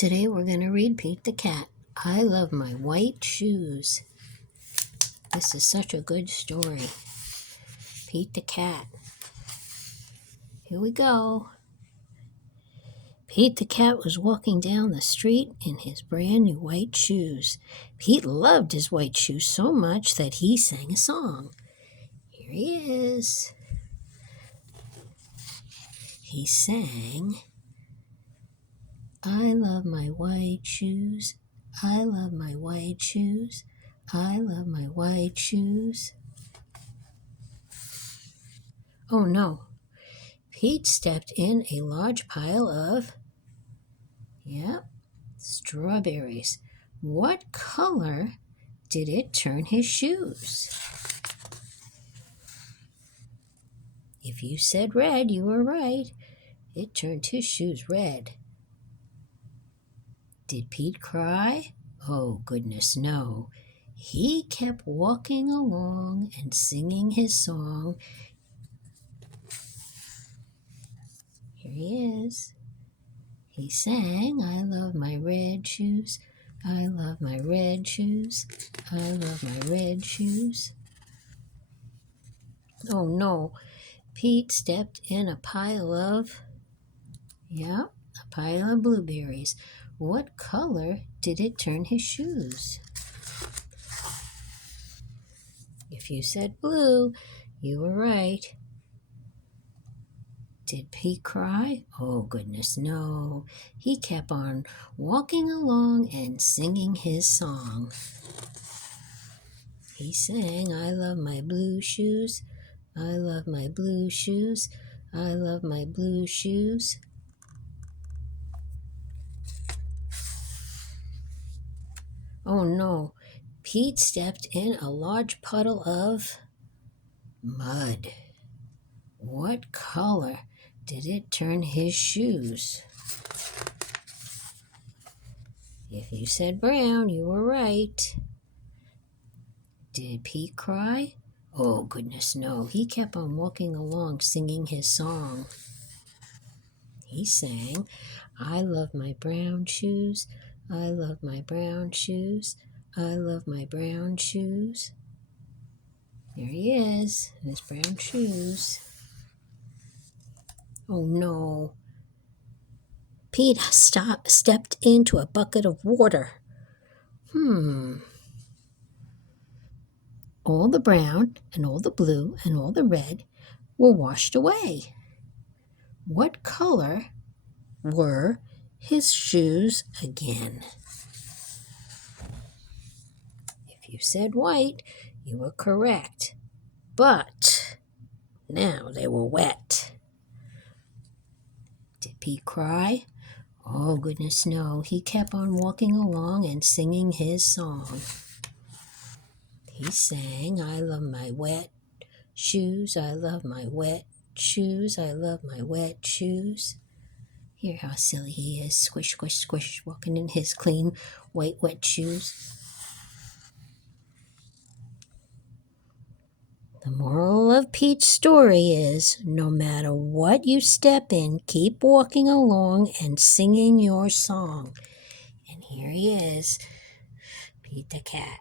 Today we're going to read Pete the Cat. I love my white shoes. This is such a good story. Pete the Cat. Here we go. Pete the Cat was walking down the street in his brand new white shoes. Pete loved his white shoes so much that he sang a song. Here he is. He sang, I love my white shoes. I love my white shoes. I love my white shoes. Oh no. Pete stepped in a large pile of, strawberries. What color did it turn his shoes? If you said red, you were right. It turned his shoes red. Did Pete cry? Oh, goodness, no. He kept walking along and singing his song. Here he is. He sang, I love my red shoes. I love my red shoes. I love my red shoes. Oh, no. Pete stepped in a pile of, a pile of blueberries. What color did it turn his shoes? If you said blue, you were right. Did Pete cry? Oh, goodness, no. He kept on walking along and singing his song. He sang, I love my blue shoes. I love my blue shoes. I love my blue shoes. Oh, no. Pete stepped in a large puddle of mud. What color did it turn his shoes? If you said brown, you were right. Did Pete cry? Oh, goodness, no. He kept on walking along singing his song. He sang, I love my brown shoes. I love my brown shoes. I love my brown shoes. There he is, in his brown shoes. Oh, no. Pete stepped into a bucket of water. All the brown and all the blue and all the red were washed away. What color were his shoes again? If you said white, you were correct. But now they were wet. Did Pete cry? Oh, goodness, no. He kept on walking along and singing his song. He sang, I love my wet shoes. I love my wet shoes. I love my wet shoes. Hear how silly he is. Squish, squish, squish, walking in his clean, white, wet shoes. The moral of Pete's story is, no matter what you step in, keep walking along and singing your song. And here he is, Pete the Cat.